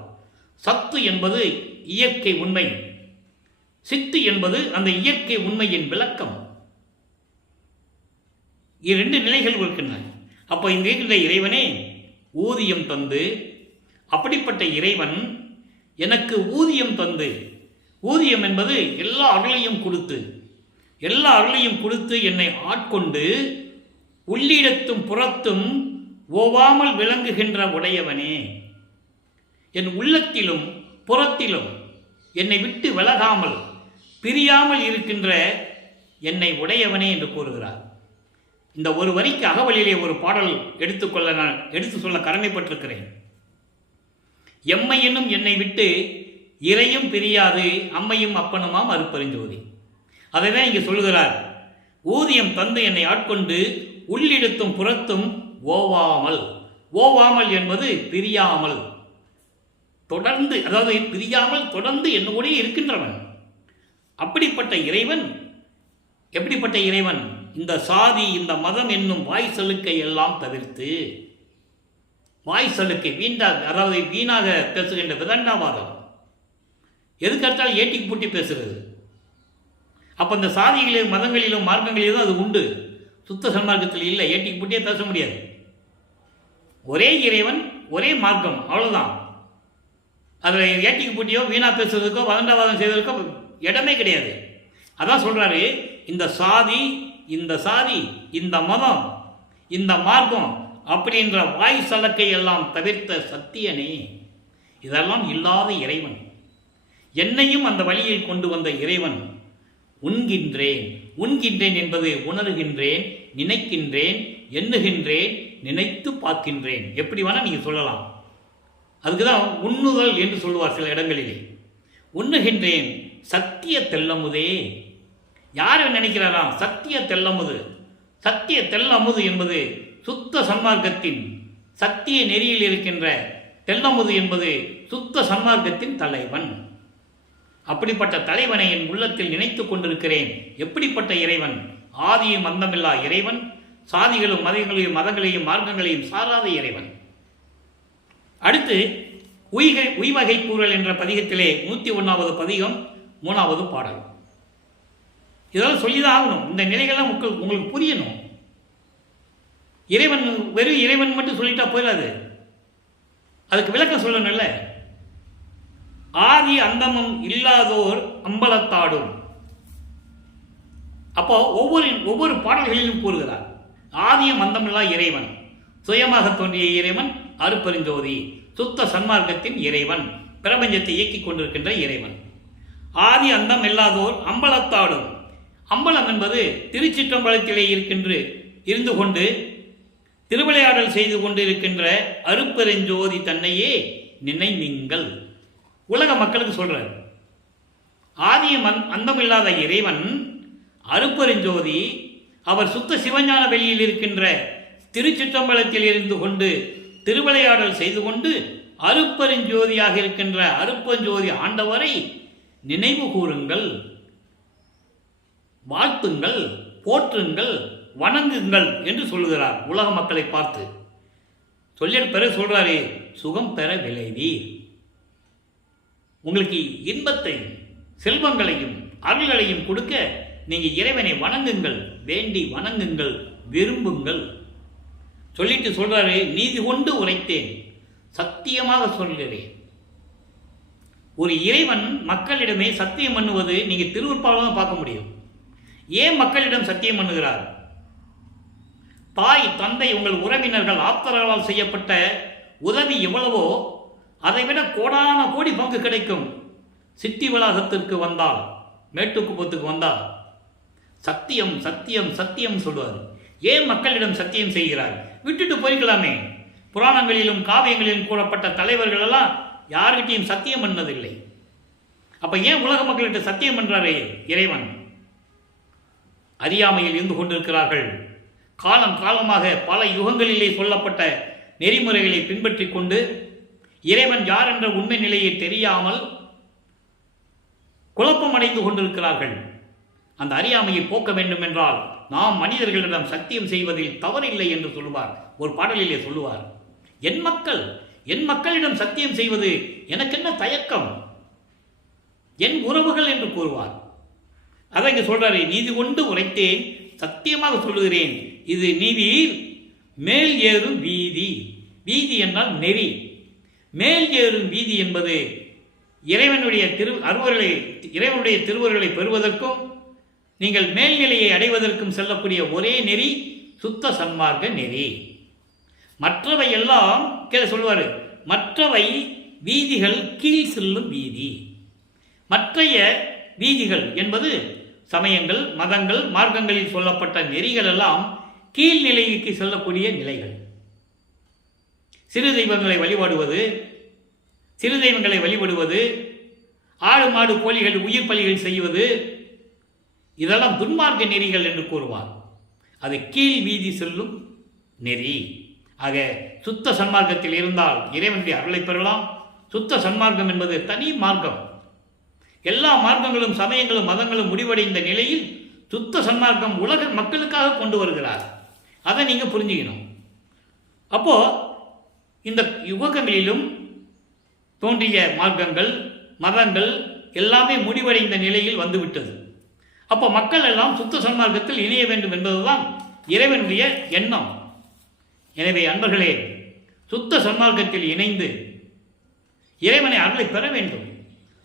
சத்து என்பது இயற்கை உண்மை, சித்து என்பது அந்த இயற்கை உண்மையின் விளக்கம். இரண்டு நிலைகள் இருக்கின்றன. அப்போ இங்கு இருக்கின்ற இறைவனே ஊதியம் தந்து, அப்படிப்பட்ட இறைவன் எனக்கு ஊதியம் தந்து, ஊதியம் என்பது எல்லா அருளையும் கொடுத்து, எல்லா அருளையும் கொடுத்து என்னை ஆட்கொண்டு உள்ளிடத்தும் புறத்தும் ஓவாமல் விளங்குகின்ற உடையவனே, என் உள்ளத்திலும் புறத்திலும் என்னை விட்டு விலகாமல் பிரியாமல் இருக்கின்ற என்னை உடையவனே என்று கூறுகிறார். இந்த ஒரு வரிக்கு அகவலிலே ஒரு பாடல் நான் எடுத்து சொல்ல கடமைப்பட்டிருக்கிறேன். எம்மையினும் என்னை விட்டு இறையும் பிரியாது அம்மையும் அப்பனுமாம் அருப்பெருஞ்சோதி. அதைதான் இங்கே சொல்லுகிறார். ஊதியம் தந்து என்னை ஆட்கொண்டு உள்ளிடத்தும் புறத்தும் ஓவாமல், ஓவாமல் என்பது பிரியாமல், தொடர்ந்து, அதாவது பிரியாமல் தொடர்ந்து என்னோட இருக்கின்றவன். அப்படிப்பட்ட இறைவன் எப்படிப்பட்ட இறைவன்? இந்த சாதி இந்த மதம் என்னும் வாய் சலுக்கை எல்லாம் தவிர்த்து, வாய் சலுக்கை அதாவது வீணாக பேசுகின்ற விதண்டாவாதம், எதுக்கெடுத்தாலும் ஏட்டிக்கு பூட்டி பேசுகிறது. அப்போ இந்த சாதிகளிலும் மதங்களிலும் மார்க்கங்களிலும் அது உண்டு, சுத்த சன்மார்க்கத்தில் இல்லை. ஏட்டிக்கு பூட்டியே பேச முடியாது. ஒரே இறைவன் ஒரே மார்க்கம், அவ்வளோதான். அதில் ஏட்டிக்கு பூட்டியோ வீணா பேசுறதுக்கோ வதண்டாவாதம் செய்வதற்கோ இடமே கிடையாது. அதான் சொல்றாரு, இந்த சாதி இந்த மதம் இந்த மார்க்கம் அப்படின்ற வாய் சலக்கை எல்லாம் தவிர்த்த சத்தியனே, இதெல்லாம் இல்லாத இறைவன். என்னையும் அந்த வழியில் கொண்டு வந்த இறைவன். உண்கின்றேன். உண்கின்றேன் என்பது உணர்கின்றேன், நினைக்கின்றேன், எண்ணுகின்றேன், நினைத்து பார்க்கின்றேன். எப்படி வேணால் நீங்கள் சொல்லலாம். அதுக்கு தான் உண்ணுதல் என்று சொல்லுவார் சில இடங்களிலே. உண்ணுகின்றேன் சத்திய தெல்லமுதே. யார் நினைக்கிறாராம்? சத்திய தெல்லமுது. சத்திய தெல்லமுது என்பது சுத்த சன்மார்க்கத்தின் சத்திய நெறியில் இருக்கின்ற தெல்லமுது என்பது சுத்த சன்மார்க்கத்தின் தலைவன். அப்படிப்பட்ட தலைவனை என் உள்ளத்தில் நினைத்து கொண்டிருக்கிறேன். எப்படிப்பட்ட இறைவன்? ஆதியும் அந்தமில்லா இறைவன். சாதிகளும் மதங்களையும் மார்க்கங்களையும் சாராத இறைவன். அடுத்து உய்வகை கூறல் என்ற பதிகத்திலே 101வது பதிகம் 3வது பாடல். இதெல்லாம் சொல்லிதான் ஆகணும். இந்த நிலைகள்லாம் உங்களுக்கு புரியணும். இறைவன் வெறும் இறைவன் மட்டும் சொல்லிட்டா போயிடாது, அதுக்கு விளக்கம் சொல்லணும்ல. ஆதி அந்தமும் இல்லாதோர் அம்பலத்தாடும். அப்போ ஒவ்வொரு பாடல்களிலும் கூறுகிறார். ஆதியும் அந்தமில்லா இறைவன், சுயமாக தோன்றிய இறைவன், அருப்பெருஞ்சோதி, சுத்த சன்மார்க்கத்தின் இறைவன், பிரபஞ்சத்தை இயக்கிக் கொண்டிருக்கின்ற இறைவன். ஆதி அந்தம் இல்லாதோர் அம்பலத்தாடும். அம்பலம் என்பது திருச்சிற்றம்பலத்திலே இருந்து கொண்டு திருவிளையாடல் செய்து கொண்டிருக்கின்ற அருப்பெருஞ்சோதி தன்னையே நினைங்கள். உலக மக்களுக்கு சொல்றார். ஆதியும் அந்தமில்லாத இறைவன் அருப்பெருஞ்சோதி, அவர் சுத்த சிவஞான வெளியில் இருக்கின்ற திருச்சிற்றம்பலத்தில் இருந்து கொண்டு திருவிளையாடல் செய்து கொண்டு அருப்பெருஞ்சோதியாக இருக்கின்ற அருப்பெருஞ்சோதி ஆண்டவரை நினைவு கூறுங்கள், வாழ்த்துங்கள், போற்றுங்கள், வணங்குங்கள் என்று சொல்லுகிறார் உலக மக்களை பார்த்து. பெற சொல்றாரு, சுகம் பெற விளைவீர். உங்களுக்கு இன்பத்தையும் செல்வங்களையும் அருள்களையும் கொடுக்க நீங்க இறைவனை வணங்குங்கள், வேண்டி வணங்குங்கள், விரும்புங்கள் சொல்லிட்டு சொல்றாரு. நீதி கொண்டு உரைத்தேன், சத்தியமாக சொல்கிறேன். ஒரு இறைவன் மக்களிடமே சத்தியம் பண்ணுவது நீங்க திருவருட்பாவில் பார்க்க முடியும். ஏன் மக்களிடம் சத்தியம் பண்ணுகிறார்? தாய், தந்தை, உங்கள் உறவினர்கள், ஆப்தர்களால் செய்யப்பட்ட உதவி எவ்வளவோ அதைவிட கோடான கோடி பங்கு கிடைக்கும் சித்தி வளாகத்திற்கு வந்தால், மேட்டுக்குப்பத்துக்கு வந்தால் சத்தியம் சத்தியம் சத்தியம் சொல்வார். ஏன் மக்களிடம் சத்தியம் செய்கிறார்? விட்டுட்டு போய்க்கலாமே. புராணங்களிலும் காவியங்களிலும் கூறப்பட்ட தலைவர்கள் எல்லாம் யார்கிட்டையும் சத்தியம் பண்ணதில்லை. அப்ப ஏன் உலக மக்கள்கிட்ட சத்தியம் பண்றாரே இறைவன்? அறியாமையில் இருந்து கொண்டிருக்கிறார்கள். காலம் காலமாக பல யுகங்களிலே சொல்லப்பட்ட நெறிமுறைகளை பின்பற்றி கொண்டு இறைவன் யார் என்ற உண்மை நிலையை தெரியாமல் குழப்பம் அடைந்து கொண்டிருக்கிறார்கள். அந்த அறியாமையை போக்க வேண்டும் என்றால் நாம் மனிதர்களிடம் சத்தியம் செய்வதில் தவறில்லை என்று சொல்லுவார். ஒரு பாடலிலே சொல்லுவார், என் மக்களிடம் சத்தியம் செய்வது எனக்கு என்ன தயக்கம், என் உறவுகள் என்று கூறுவார். அதை இங்க சொல்றாரு, நீதி கொண்டு உரைத்தேன், சத்தியமாக சொல்லுகிறேன், இது நீதியில் மேல் ஏறும் வீதி. வீதி என்றால் நெறி. மேல் ஏறும் வீதி என்பது இறைவனுடைய திருவருளை பெறுவதற்கும் நீங்கள் மேல்நிலையை அடைவதற்கும் செல்லக்கூடிய ஒரே நெறி சுத்த சன்மார்க்க நெறி. மற்றவை எல்லாம் கீழே சொல்வாரு, மற்றவை வீதிகள் கீழ் செல்லும் வீதி. மற்றைய வீதிகள் என்பது சமயங்கள், மதங்கள், மார்க்கங்களில் சொல்லப்பட்ட நெறிகள் எல்லாம் கீழ்நிலைக்கு செல்லக்கூடிய நிலைகள். சிறு தெய்வங்களை வழிபடுவது, ஆடு மாடு கோழிகள் உயிர் பலிகள் செய்வது, இதெல்லாம் துன்மார்க்க நெறிகள் என்று கூறுவார். அது கீழ் வீதி செல்லும் நெறி. ஆக சுத்த சன்மார்க்கத்தில் இருந்தால் இறைவனுடைய அருளை பெறலாம். சுத்த சன்மார்க்கம் என்பது தனி மார்க்கம். எல்லா மார்க்கங்களும் சமயங்களும் மதங்களும் முடிவடைந்த நிலையில் சுத்த சன்மார்க்கம் உலக மக்களுக்காக கொண்டு வருகிறார். அதை நீங்க புரிஞ்சுக்கணும். அப்போ இந்த யுகங்களிலும் தோன்றிய மார்க்கங்கள், மதங்கள் எல்லாமே முடிவடைந்த நிலையில் வந்துவிட்டது. அப்போ மக்கள் எல்லாம் சுத்த சன்மார்க்கத்தில் இணைய வேண்டும் என்பதுதான் இறைவனுடைய எண்ணம். எனவே அன்பர்களே, சுத்த சன்மார்க்கத்தில் இணைந்து இறைவனை அருளை பெற வேண்டும்.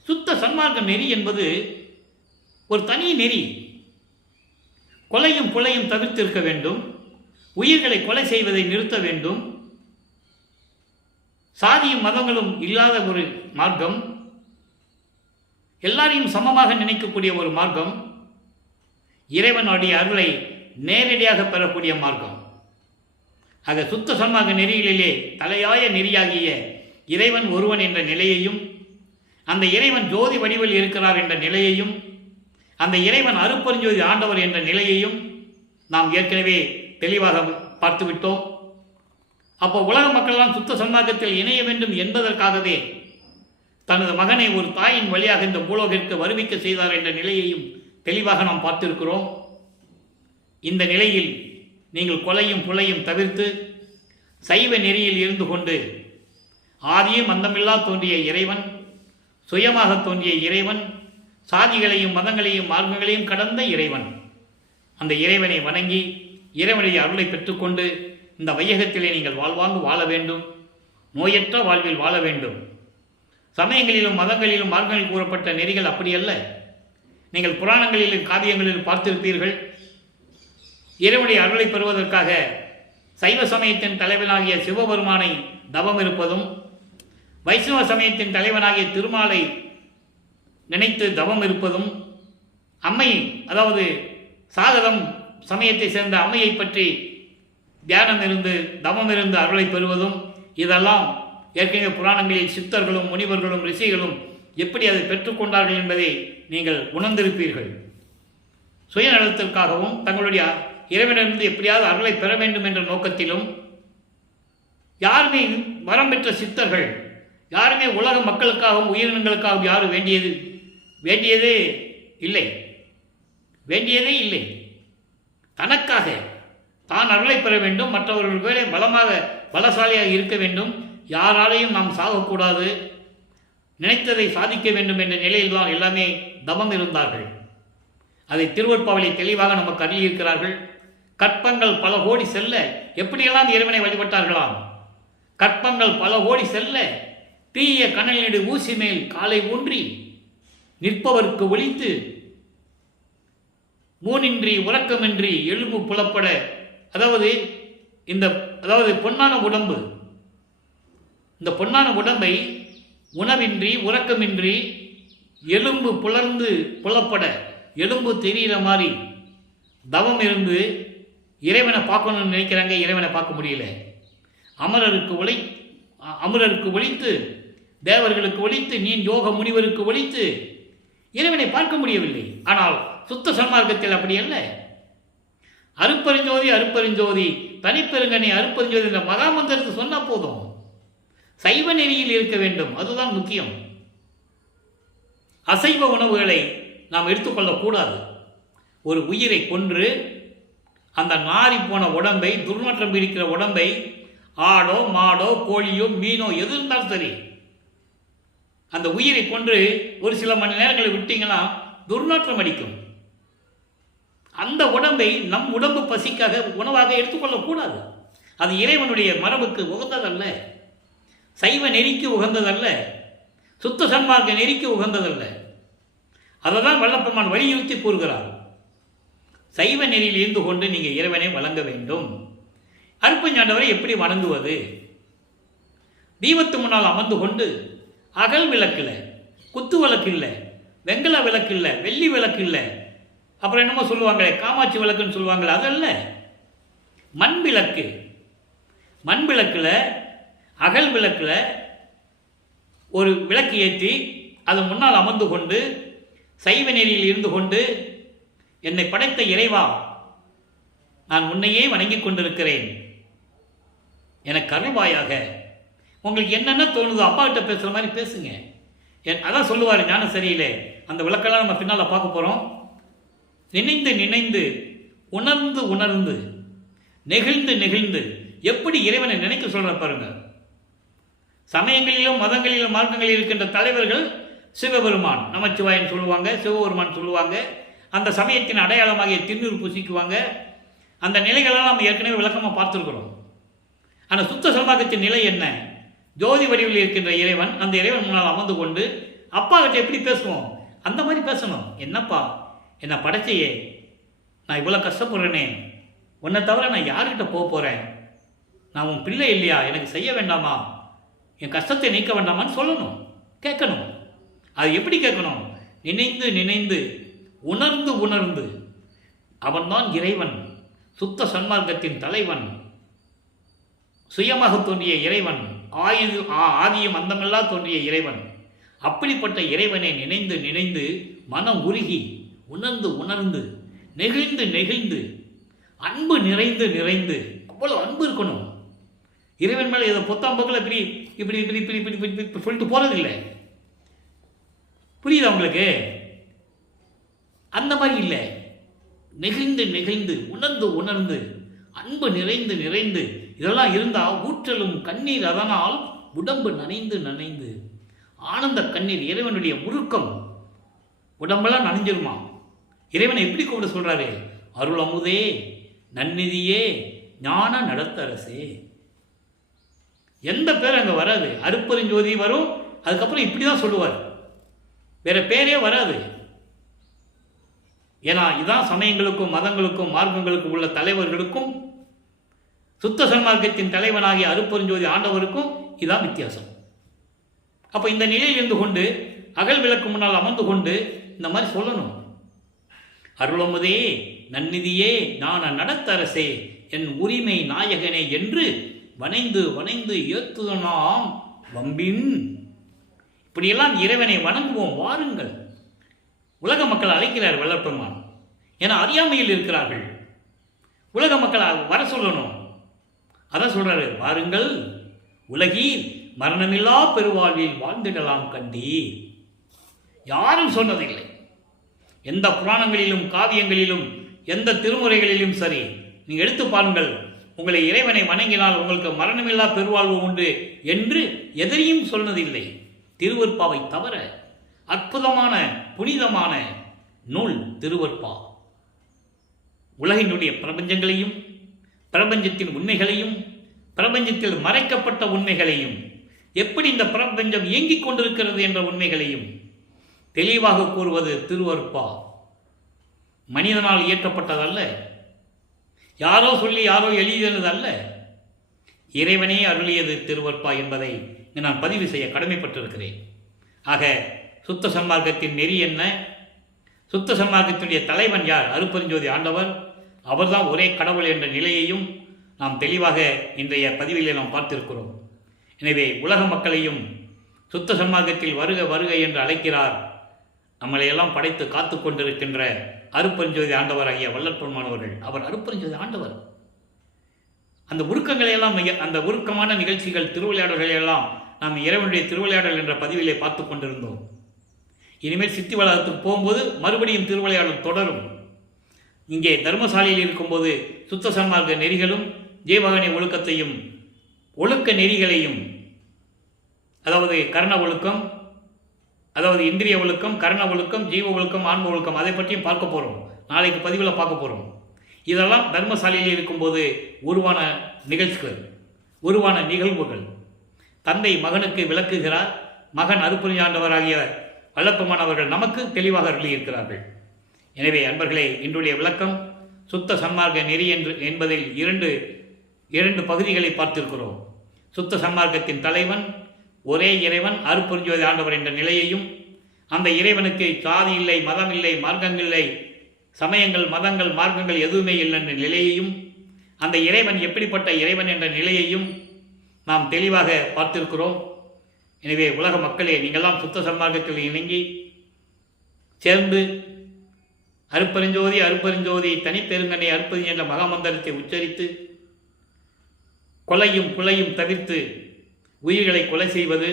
சுத்த சன்மார்க்க நெறி என்பது ஒரு தனி நெறி. கொலையும் கொலையும் தவிர்த்திருக்க வேண்டும். உயிர்களை கொலை செய்வதை நிறுத்த வேண்டும். சாதியும் மதங்களும் இல்லாத ஒரு மார்க்கம், எல்லாரையும் சமமாக நினைக்கக்கூடிய ஒரு மார்க்கம், இறைவனுடைய அருளை நேரடியாக பெறக்கூடிய மார்க்கம். ஆக சுத்த சன்மார்க்க நெறிகளிலே தலையாய நெறியாகிய இறைவன் ஒருவன் என்ற நிலையையும், அந்த இறைவன் ஜோதி வடிவில் இருக்கிறார் என்ற நிலையையும், அந்த இறைவன் அருட்பெருஞ்சோதி ஆண்டவர் என்ற நிலையையும் நாம் ஏற்கனவே தெளிவாக பார்த்துவிட்டோம். அப்போ உலக மக்களெல்லாம் சுத்த சன்மார்க்கத்தில் இணைய வேண்டும் என்பதற்காகவே தனது மகனை ஒரு தாயின் வழியாக இந்த பூலோகிற்கு வருவிக்க செய்தார் என்ற நிலையையும் தெளிவாக நாம் பார்த்திருக்கிறோம். இந்த நிலையில் நீங்கள் கொலையும் புலையும் தவிர்த்து சைவ நெறியில் இருந்து கொண்டு ஆதியும் அந்தமில்லா தோன்றிய இறைவன், சுயமாக தோன்றிய இறைவன், சாதிகளையும் மதங்களையும் மார்க்கங்களையும் கடந்த இறைவன், அந்த இறைவனை வணங்கி இறைவனுடைய அருளை பெற்றுக்கொண்டு இந்த வையகத்திலே நீங்கள் வாழ்வாங்கு வாழ வேண்டும், நோயற்ற வாழ்வில் வாழ வேண்டும். சமயங்களிலும் மதங்களிலும் மார்க்கங்களில் கூறப்பட்ட நெறிகள் அப்படியல்ல. நீங்கள் புராணங்களிலும் காவியங்களிலும் பார்த்திருப்பீர்கள். இறைவனுடைய அருளை பெறுவதற்காக சைவ சமயத்தின் தலைவனாகிய சிவபெருமானை தவம் இருப்பதும், வைஷ்ணவ சமயத்தின் தலைவனாகிய திருமாலை நினைத்து தவம் இருப்பதும், அம்மை அதாவது சாகரம் சமயத்தை சேர்ந்த அம்மையை பற்றி தியானம் இருந்து தவம் இருந்து அருளை பெறுவதும், இதெல்லாம் ஏற்கனவே புராணங்களில் சித்தர்களும் முனிவர்களும் ரிஷிகளும் எப்படி அதை பெற்றுக்கொண்டார்கள் என்பதை நீங்கள் உணர்ந்திருப்பீர்கள். சுயநலத்திற்காகவும் தங்களுடைய இறைவனிலிருந்து எப்படியாவது அருளை பெற வேண்டும் என்ற நோக்கத்திலும் யாருமே வரம் பெற்ற சித்தர்கள் யாருமே உலக மக்களுக்காகவும் உயிரினங்களுக்காகவும் யாரும் வேண்டியதே இல்லை. தனக்காக தான் அருளை பெற வேண்டும், மற்றவர்களுக்கு பலசாலியாக இருக்க வேண்டும், யாராலையும் நாம் சாகக்கூடாது, நினைத்ததை சாதிக்க வேண்டும் என்ற நிலையில்தான் எல்லாமே தவம் இருந்தார்கள். அதை திருவருட்பாவிலே தெளிவாக நமக்கு அருளியிருக்கிறார்கள். கற்பங்கள் பல கோடி செல்ல எப்படியெல்லாம் இறைவனை வழிபட்டார்களாம். கற்பங்கள் பல கோடி செல்ல தீய கனலினடு ஊசி மேல் காலை ஊன்றி நிற்பவர்க்கு ஒளித்து மூனின்றி உறக்கமின்றி எலும்பு புலப்பட, அதாவது பொன்னான உடம்பு, இந்த பொன்னான உடம்பை உணவின்றி உறக்கமின்றி எலும்பு புலப்பட எலும்பு தெரிகிற மாதிரி தவம் இருந்து இறைவனை பார்க்கணும்னு நினைக்கிறாங்க. இறைவனை பார்க்க முடியல. அமரருக்கு ஒழித்து, தேவர்களுக்கு ஒழித்து, நீன் யோக முனிவருக்கு ஒழித்து இறைவனை பார்க்க முடியவில்லை. ஆனால் சுத்த சன்மார்க்கத்தில் அப்படி அல்ல. அருட்பெருஞ்சோதி தனிப்பெருங்கனை அருட்பெருஞ்சோதி என்ற மகாமந்திரத்தை சொன்ன போதும். சைவ நெறியில் இருக்க வேண்டும், அதுதான் முக்கியம். அசைவ உணவுகளை நாம் எடுத்துக்கொள்ளக்கூடாது. ஒரு உயிரை கொன்று அந்த நாரி போன உடம்பை, துர்நாற்றம் இருக்கிற உடம்பை, ஆடோ மாடோ கோழியோ மீனோ எது இருந்தாலும் சரி, அந்த உயிரை கொன்று ஒரு சில மணி நேரங்களை விட்டீங்கன்னா துர்நாற்றம் அடிக்கும். அந்த உடம்பை நம் உடம்பு பசிக்காக உணவாக எடுத்துக்கொள்ளக்கூடாது. அது இறைவனுடைய மரபுக்கு உகந்ததல்ல, சைவ நெறிக்கு உகந்ததல்ல, சுத்த சன்மார்க்க நெறிக்கு உகந்ததல்ல. அதை தான் வல்லப்பெருமான் வலியுறுத்தி கூறுகிறார். சைவ நெறியில் இருந்து கொண்டு நீங்கள் இறைவனை வணங்க வேண்டும். அருட்பெருஞ்சாண்டவரை எப்படி வணங்குவது? தீபத்து முன்னால் அமர்ந்து கொண்டு அகல் விளக்கு இல்லை, குத்து விளக்கு இல்லை, வெங்கல விளக்கு இல்லை, வெள்ளி விளக்கு இல்லை, அப்புறம் என்னமோ சொல்லுவாங்களே காமாட்சி விளக்குன்னு சொல்லுவாங்களே, அதல்ல. மண் விளக்கு. மண் விளக்கில் அகல் விளக்கில் ஒரு விளக்கு ஏற்றி அது முன்னால் அமர்ந்து கொண்டு சைவ நெறியில் இருந்து கொண்டு, என்னை படைத்த இறைவா, நான் உன்னையே வணங்கி கொண்டிருக்கிறேன், எனக்கு அருள்வாயாக. உங்களுக்கு என்னென்ன தோணுதோ அப்பா கிட்ட பேசுகிற மாதிரி பேசுங்க. அதான் சொல்லுவார் ஞான சரியில்லை. அந்த விளக்கெல்லாம் நம்ம பின்னால் பார்க்க போகிறோம். நினைந்து உணர்ந்து நெகிழ்ந்து எப்படி இறைவனை நினைக்க சொல்ற பாருங்க. சமயங்களிலும் மதங்களிலும் மார்க்கங்களில் இருக்கின்ற தலைவர்கள் சிவபெருமான் நமச்சிவாயன் சொல்லுவாங்க, சிவபெருமான் சொல்லுவாங்க. அந்த சமயத்தின் அடையாளமாகிய திருநீர் பூசிக்குவாங்க. அந்த நிலைகளெல்லாம் நம்ம ஏற்கனவே விளக்கமாக பார்த்துருக்கிறோம். ஆனால் சுத்த சன்மார்க்கத்தின் நிலை என்ன? ஜோதி வடிவில் இருக்கின்ற இறைவன், அந்த இறைவன் முன்னால் அமர்ந்து கொண்டு அப்பா கிட்ட எப்படி பேசுவோம்? அந்த மாதிரி பேசணும். என்னப்பா, என்னை படைச்சையே, நான் இவ்வளோ கஷ்டப்படுறேனே, உன்னை தவிர நான் யார்கிட்ட போக போகிறேன்? நான் உன் பிள்ளை இல்லையா? எனக்கு செய்ய வேண்டாமா? என் கஷ்டத்தை நீக்க வேண்டாமான்னு சொல்லணும், கேட்கணும். அது எப்படி கேட்கணும்? நினைந்து நினைந்து உணர்ந்து உணர்ந்து. அவன்தான் இறைவன், சுத்த சன்மார்க்கத்தின் தலைவன், சுயமாக தோன்றிய இறைவன், ஆதியும் அந்தமெல்லா தோன்றிய இறைவன். அப்படிப்பட்ட இறைவனை நினைந்து நினைந்து மனம் உருகி உணர்ந்து உணர்ந்து நெகிழ்ந்து நெகிழ்ந்து அன்பு நிறைந்து நிறைந்து. அவ்வளோ அன்பு இருக்கணும் இறைவன் மேலே. இதை பொத்தாம்பக்கில் இப்படி இப்படி இப்படி இப்படி இப்படி இப்படி இப்படி சொல்லிட்டு போகிறதில்லை. புரியுதா உங்களுக்கு? அந்த மாதிரி இல்லை. நெகிழ்ந்து நெகிழ்ந்து உணர்ந்து உணர்ந்து அன்பு நிறைந்து நிறைந்து இதெல்லாம் இருந்தால் ஊற்றலும் கண்ணீர் அதனால் உடம்பு நனைந்து நனைந்து. ஆனந்த கண்ணீர், இறைவனுடைய உருக்கம் உடம்பெல்லாம் நனைஞ்சிருமா. இறைவனை எப்படி கூப்பிட சொல்றாரு? அருள் அமுதே, நன்னிதியே, ஞான நடத்தரசே. எந்த பேர் அங்கே வராது. அருப்பெருஞ்சோதி வரும், அதுக்கப்புறம் இப்படி தான் சொல்லுவார், வேற பேரே வராது. ஏன்னா இதான் சமயங்களுக்கும் மதங்களுக்கும் மார்க்கங்களுக்கும் உள்ள தலைவர்களுக்கும் சுத்த சன்மார்க்கத்தின் தலைவனாகிய அருப்பெருஞ்சோதி ஆண்டவருக்கும் இதான் வித்தியாசம். அப்போ இந்த நிலையில் இருந்து கொண்டு அகல் விளக்கு முன்னால் அமர்ந்து கொண்டு இந்த மாதிரி சொல்லணும். அருளமுதே, நன்னிதியே, ஞான நடத்தரசே, என் உரிமை நாயகனே என்று வணைந்து வணைந்து ஏத்துதனாம் வம்பின். இப்படியெல்லாம் இறைவனை வணங்குவோம், வாருங்கள். உலக மக்கள் அழைக்கிறார் வல்லற்பெருமான். ஏன்னா அறியாமையில் இருக்கிறார்கள். உலக மக்களை வர சொல்லணும். அதான் சொல்றாரு, வாருங்கள் உலகீர் மரணமில்லா பெருவாழ்வில் வாழ்ந்திடலாம் கண்டீர். யாரும் சொன்னதில்லை. எந்த புராணங்களிலும் காவியங்களிலும் எந்த திருமுறைகளிலும் சரி, நீங்கள் எடுத்து பாருங்கள், உங்களை இறைவனை வணங்கினால் உங்களுக்கு மரணமில்லா பெருவாழ்வு உண்டு என்று எதையும் சொன்னதில்லை. திருவெற்பாவை தவிர அற்புதமான புனிதமான நூல் திருவெற்பா. உலகினுடைய பிரபஞ்சங்களையும் பிரபஞ்சத்தின் உண்மைகளையும் பிரபஞ்சத்தில் மறைக்கப்பட்ட உண்மைகளையும் எப்படி இந்த பிரபஞ்சம் இயங்கிக் கொண்டிருக்கிறது என்ற உண்மைகளையும் தெளிவாக கூறுவது திருவெற்பா. மனிதனால் இயற்றப்பட்டதல்ல, யாரோ சொல்லி யாரோ எழுதியதல்ல, இறைவனே அருளியது திருவெற்பா என்பதை நான் பதிவு செய்ய கடமைப்பட்டிருக்கிறேன். ஆக சுத்த சன்மார்க்கத்தின் நெறி என்ன? சுத்த சன்மார்க்கத்தினுடைய தலைவன் யார்? அருப்பெருஞ்சோதி ஆண்டவர். அவர்தான் ஒரே கடவுள் என்ற நிலையையும் நாம் தெளிவாக இன்றைய பதிவிலே நாம் பார்த்திருக்கிறோம். எனவே உலக மக்களையும் சுத்த சன்மார்க்கத்தில் வருக வருக என்று அழைக்கிறார். நம்மளையெல்லாம் படைத்து காத்து கொண்டிருக்கின்ற அருப்பெருஞ்சோதி ஆண்டவர் ஆகிய வல்லற்பெருமானவர்கள். அவர் அருப்பெருஞ்சோதி ஆண்டவர். அந்த உருக்கங்களையெல்லாம், அந்த உருக்கமான நிகழ்ச்சிகள், திருவிளையாடல்களையெல்லாம் நாம் இறைவனுடைய திருவிளையாடல் என்ற பதிவிலே பார்த்து கொண்டிருந்தோம். இனிமேல் சித்தி வளாகத்துக்கு போகும்போது மறுபடியும் திருவிளையாடல் தொடரும். இங்கே தர்மசாலையில் இருக்கும்போது சுத்த சன்மார்க்க நெறிகளும் ஜீவகாணி ஒழுக்கத்தையும் ஒழுக்க நெறிகளையும், அதாவது கர்ண ஒழுக்கம், அதாவது இந்திரிய ஒழுக்கம், கர்ண ஒழுக்கம், ஜீவ ஒழுக்கம், ஆன்ம ஒழுக்கம், அதை பற்றியும் பார்க்க போகிறோம். நாளைக்கு பதிவில் பார்க்க போகிறோம். இதெல்லாம் தர்மசாலையில் இருக்கும்போது உருவான நிகழ்ச்சிகள், உருவான நிகழ்வுகள். தந்தை மகனுக்கு விளக்குகிறார். மகன் அருப்பெருஞ்சாண்டவராகிய வல்லப்பெருமான் அவர்கள் நமக்கு தெளிவாக அருளியிருக்கிறார்கள். எனவே அன்பர்களே, இன்றைய விளக்கம் சுத்த சன்மார்க்க நெறி என்பதில் இரண்டு பகுதிகளை பார்த்திருக்கிறோம். சுத்த சன்மார்க்கத்தின் தலைவன் ஒரே இறைவன் அருப்பெருஞ்சோதி ஆண்டவர் என்ற நிலையையும், அந்த இறைவனுக்கு சாதி இல்லை, மதம் இல்லை, மார்க்கங்கள் இல்லை, சமயங்கள், மதங்கள், மார்க்கங்கள் எதுவுமே இல்லை என்ற நிலையையும், அந்த இறைவன் எப்படிப்பட்ட இறைவன் என்ற நிலையையும் நாம் தெளிவாக பார்த்திருக்கிறோம். எனவே உலக மக்களே, நீங்கள்லாம் சுத்த சன்மார்க்கத்தில் இணங்கி சேர்ந்து அருப்பெருஞ்சோதி அருப்பெருஞ்சோதி தனிப்பெருங்கனை அற்புதி என்ற மகாமந்திரத்தை உச்சரித்து கொலையும் குலையும் தவிர்த்து உயிர்களை கொலை செய்வது,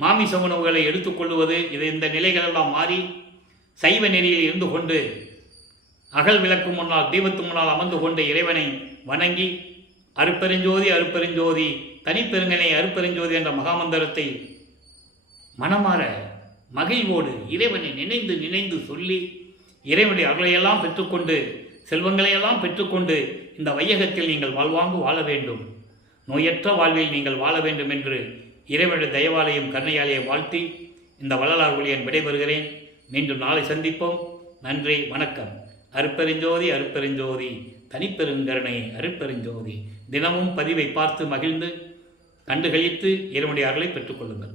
மாமிச உணவுகளை எடுத்துக்கொள்வது, இந்த நிலைகளெல்லாம் மாறி சைவ நெறியில் இருந்து கொண்டு அகல் விளக்கு முன்னால், தீபத்து முன்னால் அமர்ந்து கொண்டு இறைவனை வணங்கி அருப்பெருஞ்சோதி அருப்பெருஞ்சோதி தனிப்பெருங்கனை அருப்பெருஞ்சோதி என்ற மகாமந்திரத்தை மனமாற மகிழ்வோடு இறைவனை நினைந்து நினைந்து சொல்லி இறைவனுடைய அருளையெல்லாம் பெற்றுக்கொண்டு செல்வங்களையெல்லாம் பெற்றுக்கொண்டு இந்த வையகத்தில் நீங்கள் வாழ்வாங்கு வாழ வேண்டும், நோயற்ற வாழ்வில் நீங்கள் வாழ வேண்டும் என்று இறைவனுடைய தயவாலையும் கருணையாலையும் வாழ்த்தி இந்த வள்ளலார் ஊழியன் விடைபெறுகிறேன். மீண்டும் நாளை சந்திப்போம். நன்றி, வணக்கம். அருப்பெருஞ்சோதி அருப்பெருஞ்சோதி தனிப்பெருங்கருணை அருப்பெருஞ்சோதி. தினமும் பதிவை பார்த்து மகிழ்ந்து கண்டுகளித்து இறைவனுடைய அருளை பெற்றுக்கொள்ளுங்கள்.